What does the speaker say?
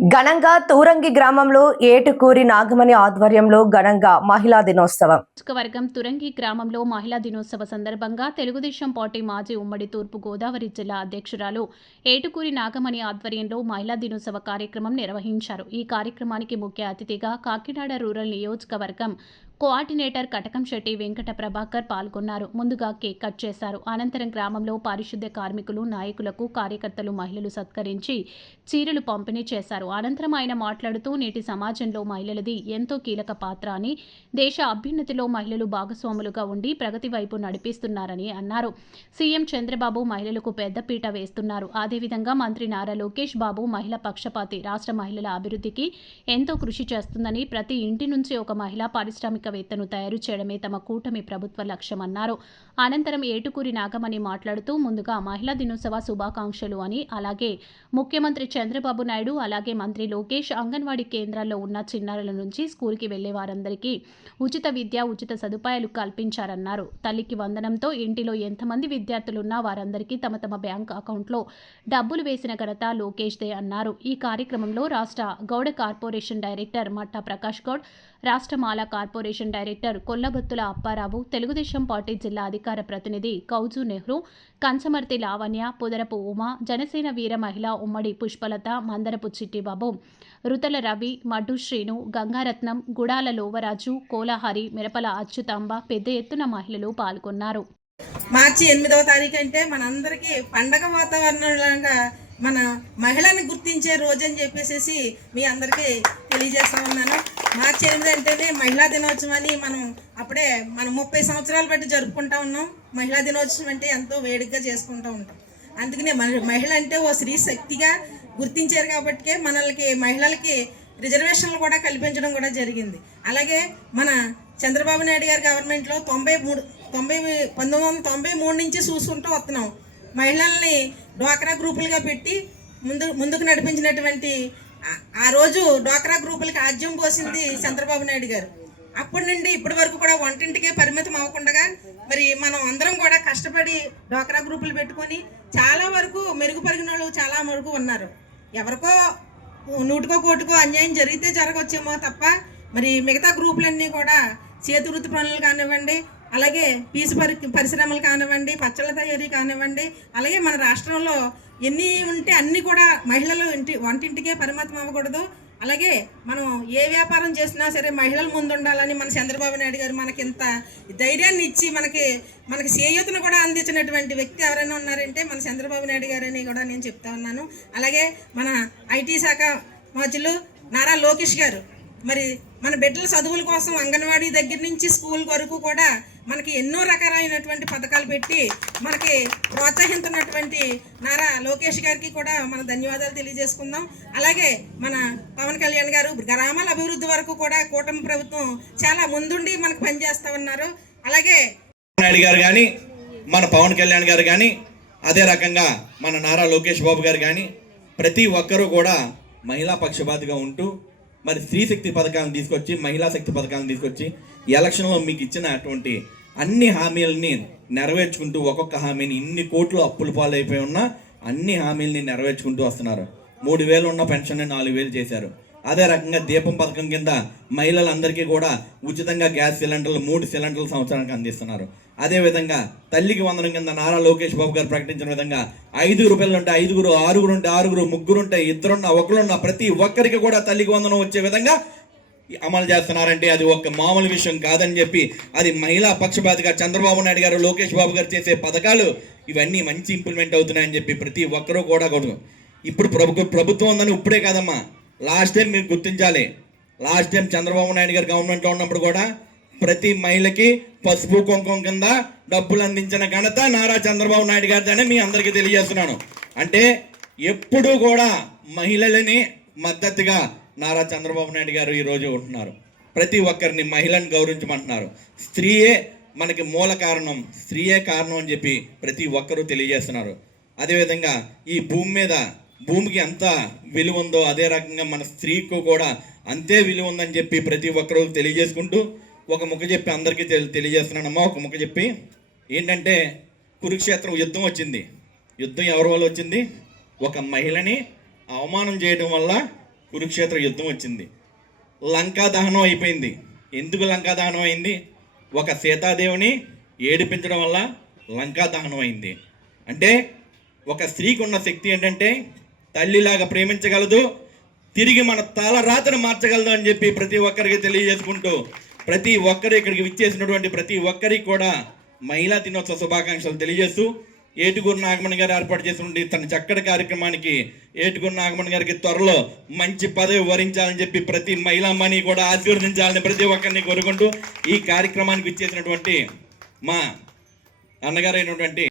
ఘనంగా తూరంగి గ్రామంలో ఏటుకూరి నాగమణి ఆధ్వర్యంలో ఘనంగా మహిళా దినోత్సవం. వర్గం తురంగి గ్రామంలో మహిళా దినోత్సవ సందర్భంగా తెలుగుదేశం పార్టీ మాజీ ఉమ్మడి తూర్పు గోదావరి జిల్లా అధ్యక్షురాలు ఏటుకూరి నాగమణి ఆధ్వర్యంలో మహిళా దినోత్సవ కార్యక్రమం నిర్వహించారు. ఈ కార్యక్రమానికి ముఖ్య అతిథిగా కాకినాడ రూరల్ నియోజకవర్గం కోఆర్డినేటర్ కటకంశెట్టి వెంకట ప్రభాకర్ పాల్గొన్నారు. ముందుగా కేక్ కట్ చేశారు. అనంతరం గ్రామంలో పారిశుద్ధ్య కార్మికులు, నాయకులకు, కార్యకర్తలు, మహిళలు సత్కరించి చీరలు పంపిణీ చేశారు. అనంతరం ఆయన మాట్లాడుతూ నేటి సమాజంలో మహిళలది ఎంతో కీలక పాత్ర అని, దేశ అభ్యున్నతిలో మహిళలు భాగస్వాములుగా ఉండి ప్రగతి వైపు నడిపిస్తున్నారని అన్నారు. సీఎం చంద్రబాబు మహిళలకు పెద్దపీట వేస్తున్నారు. అదేవిధంగా మంత్రి నారా లోకేష్ బాబు మహిళా పక్షపాతి, రాష్ట్ర మహిళల అభివృద్ధికి ఎంతో కృషి చేస్తుందని, ప్రతి ఇంటి నుంచి ఒక మహిళా పారిశ్రామికవేత్తను తయారు చేయడమే తమ కూటమి ప్రభుత్వ లక్ష్యమన్నారు. అనంతరం ఏటుకూరి నాగమణి మాట్లాడుతూ ముందుగా మహిళా దినోత్సవ శుభాకాంక్షలు అని, అలాగే ముఖ్యమంత్రి చంద్రబాబు నాయుడు, అలాగే మంత్రి లోకేష్ అంగన్వాడీ కేంద్రాల్లో ఉన్న చిన్నారుల నుంచి స్కూల్కి వెళ్లే వారందరికీ ఉచిత విద్య, ఉచిత సదుపాయాలు కల్పించారన్నారు. తల్లికి వందనంతో ఇంటిలో ఎంతమంది విద్యార్థులున్నా వారందరికీ తమ తమ బ్యాంక్ అకౌంట్లో డబ్బులు వేసిన ఘనత లోకేష్దే అన్నారు. ఈ కార్యక్రమంలో రాష్ట్ర గౌడ కార్పొరేషన్ డైరెక్టర్ మట్టా ప్రకాష్ గౌడ్, రాష్ట్ర Mala corporation director Kollabothula Apparao, Telugudesam party జిల్లా అధికార ప్రతినిధి కౌజు నెహ్రూ, కంచమర్తి లావణ్య, పుదరపు ఉమా, జనసేన వీర మహిళ ఉమ్మడి పుష్పలత, మందరపు చిట్టిబాబు, రుతల రవి, మడ్డు శ్రీను, గంగారత్నం, గుడాల లోవరాజు, కోలాహరి, మిరపల అచ్యుతాంబ పెద్ద ఎత్తున మహిళలు పాల్గొన్నారు. మార్చి 8వ తారీఖు అంటే మనందరికీ పండగ వాతావరణంగా మన మహిళని గుర్తించే రోజు అని చెప్పేసి మీ అందరికీ తెలియజేస్తా ఉన్నాను. మార్చి 8 అంటేనే మహిళా దినోత్సవం అని మనం అప్పుడే 30 సంవత్సరాలు బట్టి జరుపుకుంటా ఉన్నాం. మహిళా దినోత్సవం అంటే ఎంతో వేడిగ్గా చేసుకుంటూ ఉంటాం. అందుకనే మహిళ అంటే ఓ స్త్రీ శక్తిగా గుర్తించారు కాబట్టికే మహిళలకి రిజర్వేషన్లు కూడా కల్పించడం కూడా జరిగింది. అలాగే మన చంద్రబాబు నాయుడు గారి గవర్నమెంట్లో 1993 నుంచి చూసుకుంటూ వస్తున్నాం. మహిళల్ని డ్వాక్రా గ్రూపులుగా పెట్టి ముందుకు నడిపించినటువంటి ఆ రోజు డ్వాక్రా గ్రూపులకి ఆజ్యం పోసింది చంద్రబాబు నాయుడు గారు. అప్పటి నుండి ఇప్పటి వరకు కూడా వంటింటికే పరిమితం అవ్వకుండా మరి మనం అందరం కూడా కష్టపడి డ్వాక్రా గ్రూపులు పెట్టుకొని చాలా వరకు మెరుగుపరిగిన వాళ్ళు చాలా వరకు ఉన్నారు. ఎవరికో నూటికో కోటికో అన్యాయం జరిగితే జరగవచ్చేమో తప్ప మరి మిగతా గ్రూపులన్నీ కూడా చేతి వృత్తి పనులు కానివ్వండి, అలాగే పీసు పరిశ్రమలు కానివ్వండి, పచ్చళ్ళ తయారీ కానివ్వండి, అలాగే మన రాష్ట్రంలో ఎన్ని ఉంటే అన్నీ కూడా మహిళలు వంటింటికే పరిమితం అవ్వకూడదు. అలాగే మనం ఏ వ్యాపారం చేసినా సరే మహిళల ముందు ఉండాలని మన చంద్రబాబు నాయుడు గారు మనకి ఇంత ధైర్యాన్ని ఇచ్చి మనకి చేయూతను కూడా అందించినటువంటి వ్యక్తి ఎవరైనా ఉన్నారంటే మన చంద్రబాబు నాయుడు గారని కూడా నేను చెప్తా ఉన్నాను. అలాగే మన ఐటీ శాఖ మంత్రులు నారా లోకేష్ గారు మరి మన బిడ్డల చదువుల కోసం అంగన్వాడీ దగ్గర నుంచి స్కూల్ వరకు కూడా మనకి ఎన్నో రకాలైనటువంటి పథకాలు పెట్టి మనకి ప్రోత్సహిస్తున్నటువంటి నారా లోకేష్ గారికి కూడా మన ధన్యవాదాలు తెలియజేసుకుందాం. అలాగే మన పవన్ కళ్యాణ్ గారు గ్రామాల అభివృద్ధి వరకు కూడా కూటమి ప్రభుత్వం చాలా ముందుండి మనకు పనిచేస్తా ఉన్నారు. అలాగే నాయుడు గారు కానీ, మన పవన్ కళ్యాణ్ గారు కానీ, అదే రకంగా మన నారా లోకేష్ బాబు గారు కానీ ప్రతి ఒక్కరూ కూడా మహిళా పక్షపాతిగా ఉంటూ మరి స్త్రీ శక్తి పథకాలను తీసుకొచ్చి, మహిళా శక్తి పథకాలను తీసుకొచ్చి ఎలక్షన్లో మీకు ఇచ్చినటువంటి అన్ని హామీలని నెరవేర్చుకుంటూ ఒక్కొక్క హామీని ఇన్ని కోట్లు అప్పుల పాలైపోయి ఉన్న అన్ని హామీలని నెరవేర్చుకుంటూ వస్తున్నారు. 3,000 ఉన్న పెన్షన్ 4,000 చేశారు. అదే రకంగా దీపం పథకం కింద మహిళలందరికీ కూడా ఉచితంగా గ్యాస్ సిలిండర్లు 3 సిలిండర్లు సంవత్సరానికి అందిస్తున్నారు. అదేవిధంగా తల్లికి వందనం కింద నారా లోకేష్ బాబు గారు ప్రకటించిన విధంగా 5 రూపాయలు ఉంటే 5, 6 ఉంటే 6, 3 ఉంటే 2, ఒకరున్న ప్రతి ఒక్కరికి కూడా తల్లికి వందనం వచ్చే విధంగా అమలు చేస్తున్నారంటే అది ఒక మామూలు విషయం కాదని చెప్పి, అది మహిళా పక్షపాతిగా చంద్రబాబు నాయుడు గారు, లోకేష్ బాబు గారు చేసే పథకాలు ఇవన్నీ మంచి ఇంప్లిమెంట్ అవుతున్నాయని చెప్పి ప్రతి ఒక్కరూ కూడా ఇప్పుడు ప్రభుత్వం ఉందని ఇప్పుడే కాదమ్మా, లాస్ట్ టైం మీరు గుర్తించాలి. లాస్ట్ టైం చంద్రబాబు నాయుడు గారు గవర్నమెంట్లో ఉన్నప్పుడు కూడా ప్రతి మహిళకి పసుపు కుంకుమ కింద డబ్బులు అందించిన ఘనత నారా చంద్రబాబు నాయుడు గారిని మీ అందరికీ తెలియజేస్తున్నాను. అంటే ఎప్పుడూ కూడా మహిళలని మద్దతుగా నారా చంద్రబాబు నాయుడు గారు ఈరోజు ఉంటున్నారు. ప్రతి ఒక్కరిని మహిళను గౌరవించమంటున్నారు. స్త్రీయే మనకి మూల కారణం, స్త్రీయే కారణం అని చెప్పి ప్రతి ఒక్కరూ తెలియజేస్తున్నారు. అదేవిధంగా ఈ భూమికి ఎంత విలువ ఉందో అదే రకంగా మన స్త్రీకు కూడా అంతే విలువ ఉందని చెప్పి ప్రతి ఒక్కరూ తెలియజేసుకుంటూ ఒక ముక్క చెప్పి అందరికీ తెలియజేస్తున్నానమ్మా. ఒక ముక్క చెప్పి ఏంటంటే, కురుక్షేత్రం యుద్ధం వచ్చింది. యుద్ధం ఎవరి వల్ల వచ్చింది? ఒక మహిళని అవమానం చేయడం వల్ల కురుక్షేత్ర యుద్ధం వచ్చింది. లంకా దహనం అయిపోయింది. ఎందుకు లంకా దహనం అయింది? ఒక సీతాదేవిని ఏడిపించడం వల్ల లంకా దహనం అయింది. అంటే ఒక స్త్రీకి ఉన్న శక్తి ఏంటంటే తల్లిలాగా ప్రేమించగలదు, తిరిగి మన తలరాతను మార్చగలదు అని చెప్పి ప్రతి ఒక్కరికి తెలియజేసుకుంటూ, ప్రతి ఒక్కరు ఇక్కడికి విచ్చేసినటువంటి ప్రతి ఒక్కరికి కూడా మహిళా దినోత్సవ శుభాకాంక్షలు తెలియజేస్తూ, ఏటుకూరు నాగమణి గారు ఏర్పాటు చేసినటువంటి తన చక్కటి కార్యక్రమానికి ఏటుకూరు నాగమణి గారికి త్వరలో మంచి పదవి వరించాలని చెప్పి ప్రతి మహిళామణి కూడా ఆశీర్వదించాలని ప్రతి ఒక్కరిని కోరుకుంటూ, ఈ కార్యక్రమానికి విచ్చేసినటువంటి మా అన్నగారైనటువంటి